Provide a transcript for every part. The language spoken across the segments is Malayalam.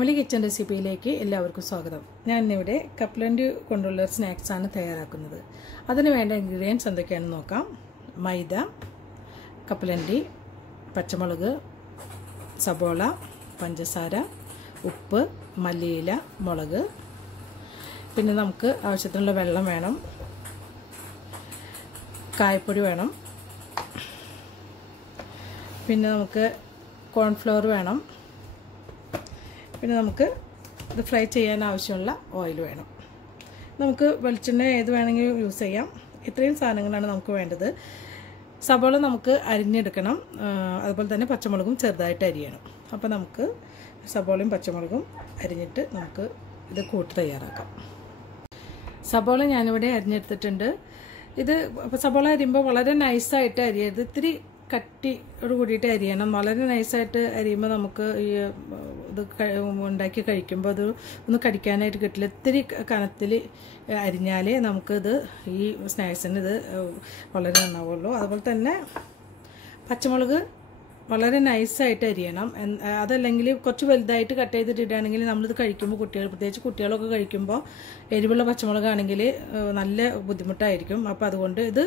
ഫാമിലി കിച്ചൺ റെസിപ്പിയിലേക്ക് എല്ലാവർക്കും സ്വാഗതം. ഞാൻ ഇന്നിവിടെ കപ്ലൻഡ് കൊണ്ടുള്ള സ്നാക്സ് ആണ് തയ്യാറാക്കുന്നത്. അതിന് വേണ്ട ഇൻഗ്രീഡിയൻസ് എന്തൊക്കെയാണെന്ന് നോക്കാം. മൈദ, കപ്പലണ്ടി, പച്ചമുളക്, സബോള, പഞ്ചസാര, ഉപ്പ്, മല്ലിയില, മുളക്. പിന്നെ നമുക്ക് ആവശ്യത്തിനുള്ള വെള്ളം വേണം, കായപ്പൊടി വേണം, പിന്നെ നമുക്ക് കോൺഫ്ലവർ വേണം, പിന്നെ നമുക്ക് ഇത് ഫ്രൈ ചെയ്യാൻ ആവശ്യമുള്ള ഓയിൽ വേണം. നമുക്ക് വെളിച്ചെണ്ണ ഏത് വേണമെങ്കിലും യൂസ് ചെയ്യാം. ഇത്രയും സാധനങ്ങളാണ് നമുക്ക് വേണ്ടത്. സബോള നമുക്ക് അരിഞ്ഞെടുക്കണം, അതുപോലെ തന്നെ പച്ചമുളകും ചെറുതായിട്ട് അരിയണം. അപ്പോൾ നമുക്ക് സബോളയും പച്ചമുളകും അരിഞ്ഞിട്ട് നമുക്ക് ഇത് കൂട്ട് തയ്യാറാക്കാം. സബോള ഞാനിവിടെ അരിഞ്ഞെടുത്തിട്ടുണ്ട്. ഇത് സബോള അരിയുമ്പോൾ വളരെ നൈസായിട്ട് അരിയരുത്, ഇത്തിരി കട്ടിയോട് കൂടിയിട്ട് അരിയണം. വളരെ നൈസായിട്ട് അരിയുമ്പോൾ നമുക്ക് ഈ ഇത് ഉണ്ടാക്കി കഴിക്കുമ്പോൾ അത് ഒന്ന് കടിക്കാനായിട്ട് കിട്ടില്ല. ഇത്തിരി കനത്തിൽ അരിഞ്ഞാലേ നമുക്കിത് ഈ സ്നാക്സിന് ഇത് വളരെ നന്നാവുള്ളൂ. അതുപോലെ തന്നെ പച്ചമുളക് വളരെ നൈസായിട്ട് അരിയണം. അതല്ലെങ്കിൽ കുറച്ച് വലുതായിട്ട് കട്ട് ചെയ്തിട്ട് ഇടുകയാണെങ്കിൽ നമ്മളിത് കഴിക്കുമ്പോൾ പ്രത്യേകിച്ച് കുട്ടികളൊക്കെ കഴിക്കുമ്പോൾ എരിവുള്ള പച്ചമുളകാണെങ്കിൽ നല്ല ബുദ്ധിമുട്ടായിരിക്കും. അപ്പോൾ അതുകൊണ്ട് ഇത്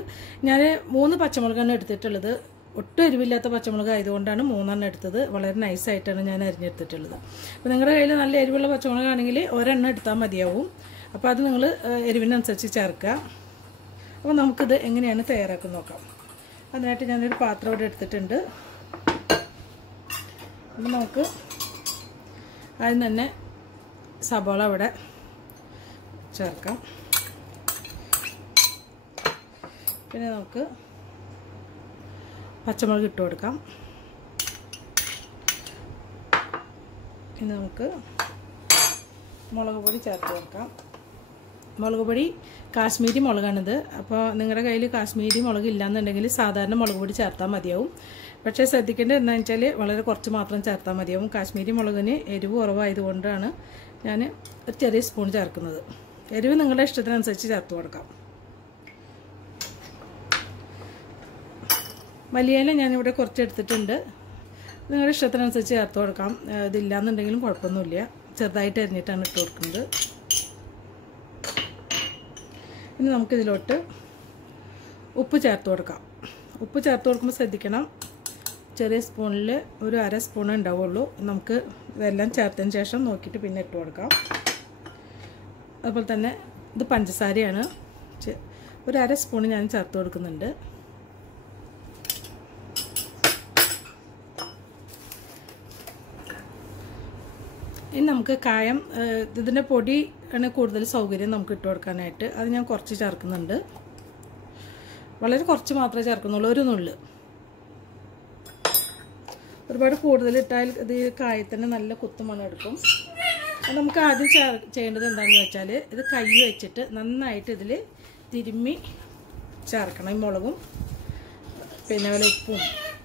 ഞാൻ 3 പച്ചമുളകാണ് എടുത്തിട്ടുള്ളത്. ഒട്ടും എരിവില്ലാത്ത പച്ചമുളക് ആയതുകൊണ്ടാണ് 3 എടുത്തത്. വളരെ നൈസായിട്ടാണ് ഞാൻ അരിഞ്ഞെടുത്തിട്ടുള്ളത്. അപ്പോൾ നിങ്ങളുടെ കയ്യിൽ നല്ല എരിവുള്ള പച്ചമുളകാണെങ്കിൽ ഒരെണ്ണം എടുത്താൽ മതിയാവും. അപ്പോൾ അത് നിങ്ങൾ എരിവിനനുസരിച്ച് ചേർക്കുക. അപ്പോൾ നമുക്കിത് എങ്ങനെയാണ് തയ്യാറാക്കുന്നത് നോക്കാം. അതിനായിട്ട് ഞാനൊരു പാത്രം ഇവിടെ എടുത്തിട്ടുണ്ട്. അപ്പോൾ നമുക്ക് ആദ്യം തന്നെ സബോള ഇവിടെ ചേർക്കാം. പിന്നെ നമുക്ക് പച്ചമുളക് ഇട്ട് കൊടുക്കാം. പിന്നെ നമുക്ക് മുളക് പൊടി ചേർത്ത് കൊടുക്കാം. മുളക് പൊടി കാശ്മീരി മുളകാണിത്. അപ്പോൾ നിങ്ങളുടെ കയ്യിൽ കാശ്മീരി മുളക് ഇല്ലയെന്നുണ്ടെങ്കിൽ സാധാരണ മുളക് പൊടി ചേർത്താൽ മതിയാവും. പക്ഷേ ശ്രദ്ധിക്കേണ്ടത് എന്താണെന്ന് വെച്ചാൽ വളരെ കുറച്ച് മാത്രം ചേർത്താൽ മതിയാവും. കാശ്മീരി മുളകിന് എരിവ് കുറവായതുകൊണ്ടാണ് ഞാൻ ഒരു ചെറിയ സ്പൂൺ ചേർക്കുന്നത്. എരിവ് നിങ്ങളുടെ ഇഷ്ടത്തിനനുസരിച്ച് ചേർത്ത് കൊടുക്കാം. മല്ലിയില ഞാനിവിടെ കുറച്ച് എടുത്തിട്ടുണ്ട്. നിങ്ങളുടെ ഇഷ്ടത്തിനനുസരിച്ച് ചേർത്ത് കൊടുക്കാം. ഇതില്ലാന്നുണ്ടെങ്കിലും കുഴപ്പമൊന്നുമില്ല. ചെറുതായിട്ട് അരിഞ്ഞിട്ടാണ് ഇട്ട് കൊടുക്കുന്നത്. ഇനി നമുക്കിതിലോട്ട് ഉപ്പ് ചേർത്ത് കൊടുക്കാം. ഉപ്പ് ചേർത്ത് കൊടുക്കുമ്പോൾ ശ്രദ്ധിക്കണം, ചെറിയ സ്പൂണിൽ ഒരു 1/2 സ്പൂൺ ഉണ്ടാവുള്ളൂ. നമുക്ക് ഇതെല്ലാം ചേർത്തതിന് ശേഷം നോക്കിയിട്ട് പിന്നെ ഇട്ട് കൊടുക്കാം. അതുപോലെ തന്നെ ഇത് പഞ്ചസാരയാണ്. ഒരു 1/2 സ്പൂൺ ഞാൻ ചേർത്ത് കൊടുക്കുന്നുണ്ട്. ഇനി നമുക്ക് കായം, ഇതിൻ്റെ പൊടി ആണ് കൂടുതൽ സൗകര്യം നമുക്ക് ഇട്ട് കൊടുക്കാനായിട്ട്. അത് ഞാൻ കുറച്ച് ചേർക്കുന്നുണ്ട്. വളരെ കുറച്ച് മാത്രമേ ചേർക്കുന്നുള്ളൂ, ഒരു നുള്ള്. ഒരുപാട് കൂടുതൽ ഇട്ടാൽ ഇത് കായത്തിന് നല്ല കുത്തുമണം എടുക്കും. അത് നമുക്ക് ആദ്യം ചെയ്യേണ്ടത് എന്താണെന്ന് വെച്ചാൽ ഇത് കൈ വെച്ചിട്ട് നന്നായിട്ട് ഇതിൽ തിരുമ്മി ചേർക്കണം. ഈ മുളകും പിന്നെ ഉപ്പും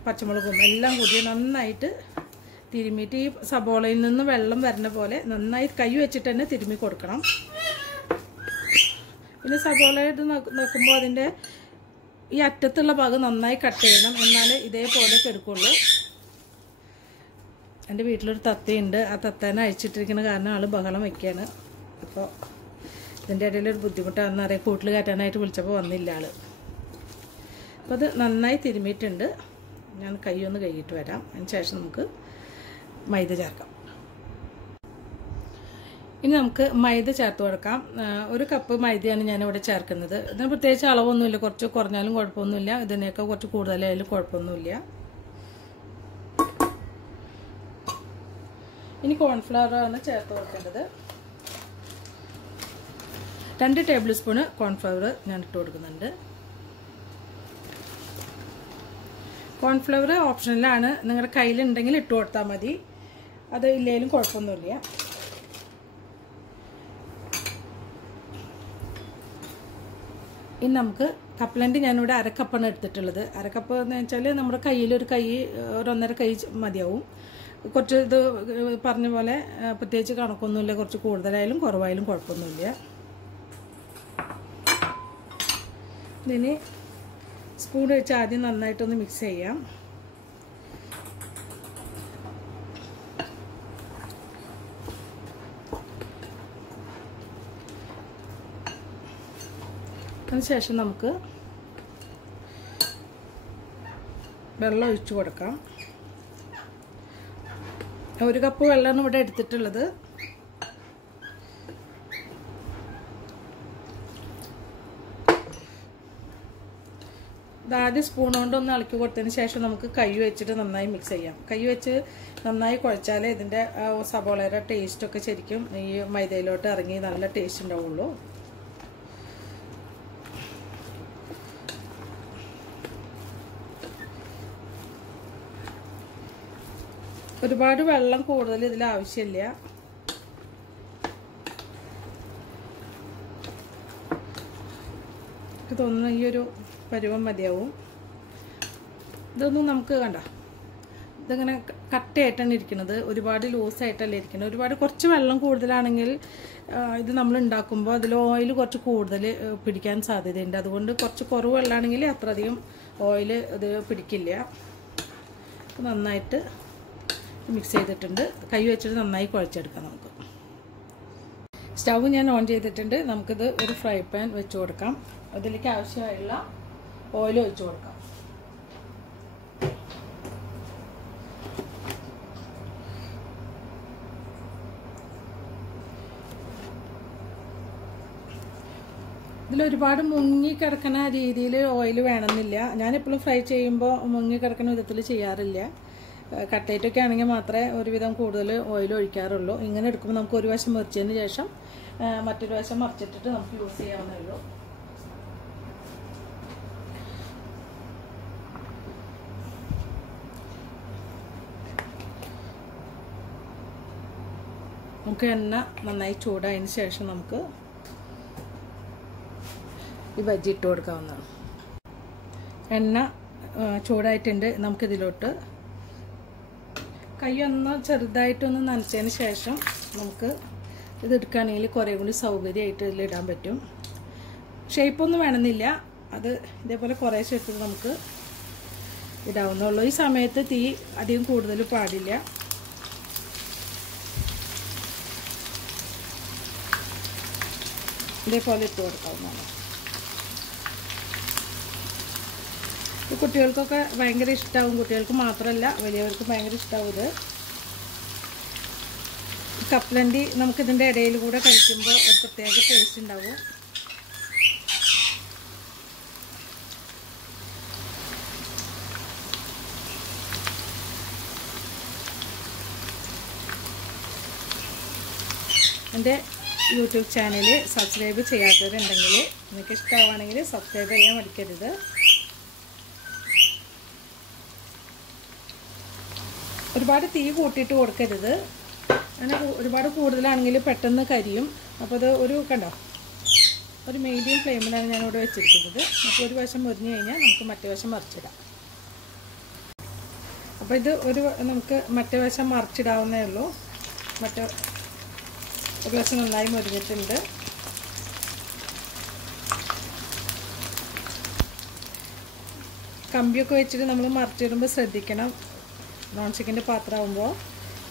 പച്ചമുളകും എല്ലാം കൂടി നന്നായിട്ട് തിരുമ്മിയിട്ട് ഈ സബോളയിൽ നിന്ന് വെള്ളം വരുന്ന പോലെ നന്നായി കൈ വെച്ചിട്ട് തന്നെ തിരുമ്മി കൊടുക്കണം. പിന്നെ സബോള ഇത് നോക്കുമ്പോൾ അതിൻ്റെ ഈ അറ്റത്തുള്ള ഭാഗം നന്നായി കട്ട് ചെയ്യണം, എന്നാലേ ഇതേപോലെ എടുക്കുള്ളൂ. എൻ്റെ വീട്ടിലൊരു തത്തയുണ്ട്. ആ തത്തേനെ അഴിച്ചിട്ടിരിക്കുന്ന കാരണം ആൾ ബഹളം വയ്ക്കുകയാണ്. അപ്പോൾ ഇതിൻ്റെ ഇടയിലൊരു ബുദ്ധിമുട്ടാണെന്ന് അറിയാം. കൂട്ടിൽ കയറ്റാനായിട്ട് വിളിച്ചപ്പോൾ വന്നില്ല ആൾ. അപ്പോൾ അത് നന്നായി തിരുമ്മിയിട്ടുണ്ട്. ഞാൻ കൈ ഒന്ന് കഴുകിയിട്ട് വരാം. അതിന് ശേഷം നമുക്ക് മൈദ ചേർക്കാം. ഇനി നമുക്ക് മൈദ ചേർത്ത് കൊടുക്കാം. 1 കപ്പ് മൈദയാണ് ഞാനിവിടെ ചേർക്കുന്നത്. ഇതിന് പ്രത്യേകിച്ച് അളവൊന്നുമില്ല. കുറച്ച് കുറഞ്ഞാലും കുഴപ്പമൊന്നുമില്ല, ഇതിനേക്കാൾ കുറച്ച് കൂടുതലായാലും കുഴപ്പമൊന്നുമില്ല. ഇനി കോൺഫ്ലവറാണ് ചേർത്ത് കൊടുക്കേണ്ടത്. 2 ടേബിൾ സ്പൂണ് കോൺഫ്ലവർ ഞാൻ ഇട്ട് കൊടുക്കുന്നുണ്ട്. കോൺഫ്ലവർ ഓപ്ഷനിലാണ്. നിങ്ങളുടെ കയ്യിലുണ്ടെങ്കിൽ ഇട്ട് കൊടുത്താൽ മതി, അത് ഇല്ലെങ്കിലും കുഴപ്പമൊന്നുമില്ല. ഇനി നമുക്ക് കപ്പലണ്ടി ഞാനിവിടെ 1/2 കപ്പാണ് എടുത്തിട്ടുള്ളത്. 1/2 കപ്പ് എന്ന് വെച്ചാൽ നമ്മുടെ കയ്യിലൊരു കൈ, ഒരു 1.5 കൈ മതിയാവും. കുറച്ച് ഇത് പറഞ്ഞ പോലെ പ്രത്യേകിച്ച് കണക്കൊന്നുമില്ല. കുറച്ച് കൂടുതലായാലും കുറവായാലും കുഴപ്പമൊന്നുമില്ല. ഇതിന് സ്പൂൺ വെച്ച് ആദ്യം നന്നായിട്ടൊന്ന് മിക്സ് ചെയ്യാം. അതിനുശേഷം നമുക്ക് വെള്ളം ഒഴിച്ചു കൊടുക്കാം. 1 കപ്പ് വെള്ളമാണ് ഇവിടെ എടുത്തിട്ടുള്ളത്. ആദ്യം സ്പൂൺ കൊണ്ടൊന്ന് ഇളക്കി കൊടുത്തതിന് ശേഷം നമുക്ക് കൈ വെച്ചിട്ട് നന്നായി മിക്സ് ചെയ്യാം. കൈ വെച്ച് നന്നായി കുഴച്ചാലേ ഇതിൻ്റെ സബോളയുടെ ടേസ്റ്റൊക്കെ ശരിക്കും ഈ മൈദയിലോട്ട് ഇറങ്ങി നല്ല ടേസ്റ്റ് ഉണ്ടാവുള്ളൂ. ഒരുപാട് വെള്ളം കൂടുതൽ ഇതിൽ ആവശ്യമില്ല. എനിക്ക് തോന്നുന്നു ഈ ഒരു പരുവം മതിയാവും. ഇതൊന്നും നമുക്ക് കണ്ട ഇതിങ്ങനെ കട്ടയായിട്ടാണ് ഇരിക്കുന്നത്. ഒരുപാട് ലൂസായിട്ടല്ല ഇരിക്കുന്നത്. കുറച്ച് വെള്ളം കൂടുതലാണെങ്കിൽ ഇത് നമ്മൾ ഉണ്ടാക്കുമ്പോൾ അതിൽ ഓയിൽ കുറച്ച് കൂടുതൽ പിടിക്കാൻ സാധ്യതയുണ്ട്. അതുകൊണ്ട് കുറച്ച് കുറവ് വെള്ളമാണെങ്കിൽ അത്രയധികം ഓയിൽ ഇത് പിടിക്കില്ല. നന്നായിട്ട് മിക്സ് ചെയ്തിട്ടുണ്ട്. കൈ വെച്ചിട്ട് നന്നായി കുഴച്ചെടുക്കാം. നമുക്ക് സ്റ്റവ് ഞാൻ ഓൺ ചെയ്തിട്ടുണ്ട്. നമുക്കിത് ഒരു ഫ്രൈ പാൻ വെച്ച് കൊടുക്കാം. അതിലേക്ക് ആവശ്യമായുള്ള ഓയിൽ ഒഴിച്ചു കൊടുക്കാം. ഇതിലൊരുപാട് മുങ്ങിക്കിടക്കുന്ന രീതിയിൽ ഓയിൽ വേണമെന്നില്ല. ഞാനെപ്പോഴും ഫ്രൈ ചെയ്യുമ്പോൾ മുങ്ങിക്കിടക്കുന്ന വിധത്തിൽ ചെയ്യാറില്ല. കട്ട്ലേറ്റൊക്കെ ആണെങ്കിൽ മാത്രമേ ഒരുവിധം കൂടുതൽ ഓയിൽ ഒഴിക്കാറുള്ളൂ. ഇങ്ങനെ എടുക്കുമ്പോൾ നമുക്ക് ഒരു വശം മറിച്ചതിന് ശേഷം മറ്റൊരു വശം മറിച്ചിട്ടിട്ട് നമുക്ക് യൂസ് ചെയ്യാവുന്നേ ഉള്ളൂ. നമുക്ക് എണ്ണ നന്നായി ചൂടായതിന് ശേഷം നമുക്ക് ഈ ബജ്ജി ഇട്ട് കൊടുക്കാവുന്നതാണ്. എണ്ണ ചൂടായിട്ടുണ്ട്. നമുക്കിതിലോട്ട് കൈ ഒന്ന് ചെറുതായിട്ടൊന്ന് നനച്ചതിന് ശേഷം നമുക്ക് ഇത് എടുക്കുകയാണെങ്കിൽ കുറേ കൂടി സൗകര്യമായിട്ട് ഇതിലിടാൻ പറ്റും. ഷേപ്പൊന്നും വേണമെന്നില്ല. അത് ഇതേപോലെ കുറേശ്ശെ എടുത്തിട്ട് നമുക്ക് ഇടാവുന്നുള്ളൂ. ഈ സമയത്ത് തീ അധികം കൂടുതൽ പാടില്ല. ഇതേപോലെ ഇട്ട് കൊടുക്കാവുന്നതാണ്. ഈ കുട്ടികൾക്കൊക്കെ ഭയങ്കര ഇഷ്ടമാവും. കുട്ടികൾക്ക് മാത്രമല്ല വലിയവർക്ക് ഭയങ്കര ഇഷ്ടമാവും ഇത്. കപ്പലണ്ടി നമുക്കിതിൻ്റെ ഇടയിൽ കൂടെ കഴിക്കുമ്പോൾ ഒരു പ്രത്യേക ടേസ്റ്റ് ഉണ്ടാവും. എൻ്റെ യൂട്യൂബ് ചാനൽ സബ്സ്ക്രൈബ് ചെയ്യാത്തവരുണ്ടെങ്കിൽ നിങ്ങൾക്ക് ഇഷ്ടമാവുകയാണെങ്കിൽ സബ്സ്ക്രൈബ് ചെയ്യാൻ മടിക്കരുത്. ഒരുപാട് തീ കൂട്ടിയിട്ട് കൊടുക്കരുത്. അങ്ങനെ ഒരുപാട് കൂടുതലാണെങ്കിൽ പെട്ടെന്ന് കരിയും. അപ്പോൾ അത് ഒരു മീഡിയം ഫ്ലെയിമിലാണ് ഞാനിവിടെ വെച്ചിരിക്കുന്നത്. അപ്പോൾ ഒരു വശം മുരിഞ്ഞു കഴിഞ്ഞാൽ നമുക്ക് മറ്റേ വശം മറിച്ചിടാം. അപ്പോൾ ഇത് നമുക്ക് മറ്റേ വശം മറിച്ചിടാവുന്നേ ഉള്ളൂ. ഒരു വശം നന്നായി മുരിഞ്ഞിട്ടുണ്ട്. കമ്പിയൊക്കെ വെച്ചിട്ട് നമ്മൾ മറിച്ചിടുമ്പോൾ ശ്രദ്ധിക്കണം. നോൺ സ്റ്റിക്കിൻ്റെ പാത്രമാകുമ്പോൾ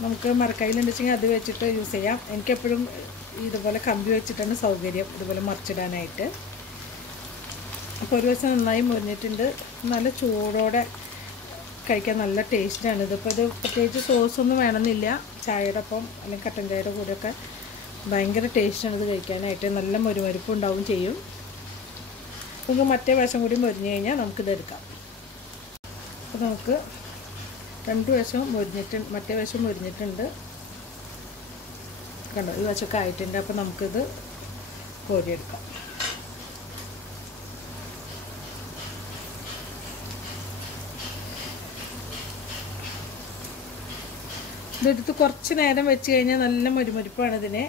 നമുക്ക് മരക്കൈയിലുണ്ടെങ്കിൽ അത് വെച്ചിട്ട് യൂസ് ചെയ്യാം. എനിക്കെപ്പോഴും ഇതുപോലെ കമ്പി വെച്ചിട്ടാണ് സൗകര്യം ഇതുപോലെ മറിച്ചിടാനായിട്ട്. അപ്പോൾ ഒരു വശം നന്നായി മുരിഞ്ഞിട്ടുണ്ട്. നല്ല ചൂടോടെ കഴിക്കാൻ നല്ല ടേസ്റ്റാണ് ഇത്. ഇപ്പോൾ ഇത് പ്രത്യേകിച്ച് സോസൊന്നും വേണമെന്നില്ല. ചായയുടെ ഒപ്പം അല്ലെങ്കിൽ കട്ടൻ ചായയുടെ കൂടെയൊക്കെ ഭയങ്കര ടേസ്റ്റാണ് ഇത് കഴിക്കാനായിട്ട്. നല്ല മുരുമരുപ്പ് ഉണ്ടാവും ചെയ്യും. നമുക്ക് മറ്റേ വശം കൂടി മുരിഞ്ഞ് കഴിഞ്ഞാൽ നമുക്കിതെടുക്കാം. അപ്പോൾ നമുക്ക് രണ്ട് വശവും മറ്റേ വശം മുരിഞ്ഞിട്ടുണ്ട്. കണ്ടോ, ഈ വശമൊക്കെ ആയിട്ടുണ്ട്. അപ്പോൾ നമുക്കിത് കോരിയെടുക്കാം. ഇതെടുത്ത് കുറച്ച് നേരം വെച്ച് കഴിഞ്ഞാൽ നല്ല മുരുമുരിപ്പാണ് ഇതിന്.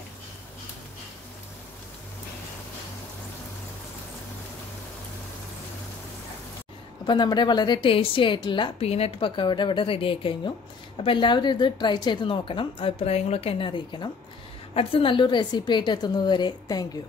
അപ്പോൾ നമ്മുടെ വളരെ ടേസ്റ്റി ആയിട്ടുള്ള പീനട്ട് പക്കോട ഇവിടെ റെഡി ആയി കഴിഞ്ഞു. അപ്പോൾ എല്ലാവരും ഇത് ട്രൈ ചെയ്ത് നോക്കണം. അഭിപ്രായങ്ങളൊക്കെ എന്നെ അറിയിക്കണം. അടുത്ത നല്ലൊരു റെസിപ്പി ആയിട്ട് എത്തുന്നത് വരെ താങ്ക് യു.